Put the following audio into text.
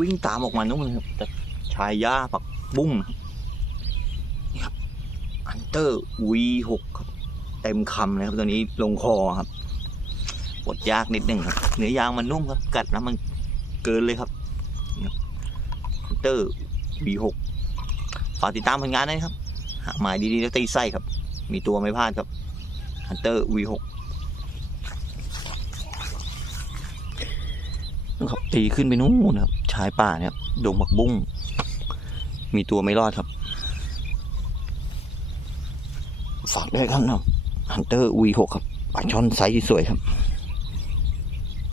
วิ่งตามออกมานุ่นครับแต่ชายยาปักบุ้งนะครับอันเตอร์วีหกเต็มคำนะครับตัวนี้ลงคอครับปดยากนิดหนึ่งครับ เนื้อยางมันนุ่มครับ กัดแล้วมันเกินเลยครับอันเตอร์วีหกฝากติดตามผลงานนะครับหหมายดีๆแล้วตีไส้ครับ มีตัวไม่พลาดครับอันเตอร์วีหก นะครับตีขึ้นไปนู่นนะครับชายป่าเนี่ยดงบักบุ้ง มีตัวไม่รอดครับฝากด้วยครับนะฮันเตอร์วีหกครับปลาช่อนไซส์สวยครับ